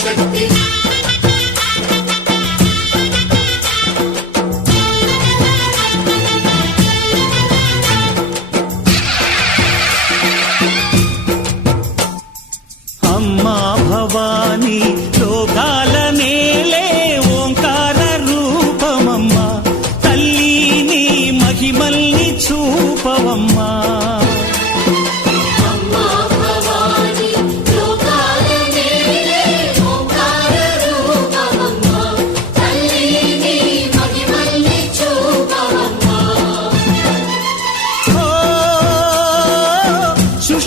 Shakti.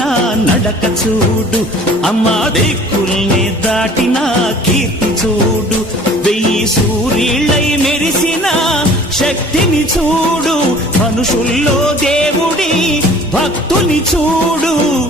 నా నడక చూడు. అమ్మా దిక్కుల్ని దాటిన కీర్తి చూడు. వెయ్యి సూర్యుళ్ళై మెరిసిన శక్తిని చూడు. మనుషుల్లో దేవుడి భక్తుని చూడు.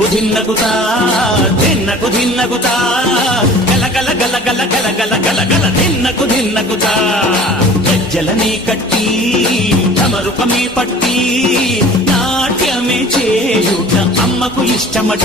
తిన్నకు తిన్నకుతా తిన్నకు తిన్నకుతా గల గల గల గల గల గల గలగల గలగల ధిన్నకు ధిన్నకుతా గజ్జలనే కట్టి చమరుపమే పట్టి నాట్యమే చేయుట అమ్మకు ఇష్టమట.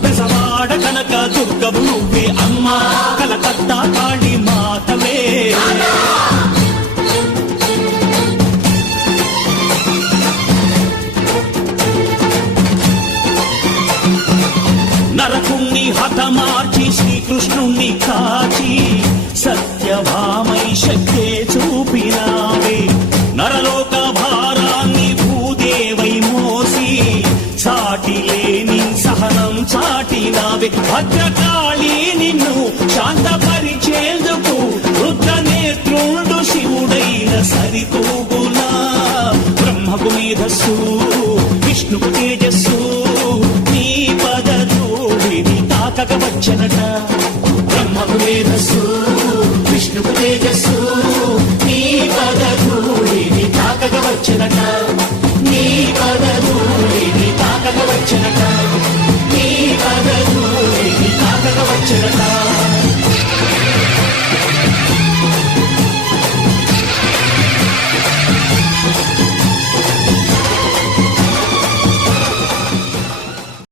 కనక దుర్గము నువ్వే అమ్మ. కలకత్తా కాళీ మాతవే. నరకుణ్ణి హతమార్చి శ్రీకృష్ణుణ్ణి కాచి చాటినావే భద్రకాళి నిన్ను శాంతపరిచేందుకు వృద్ధ నేత్రుండు శివుడైన సరితూగులా బ్రహ్మకు మేధస్సు విష్ణుకు తేజస్సు నీ పదధూడిని తాకక వచ్చనట. బ్రహ్మకు మేధస్సు విష్ణుకు తేజస్సు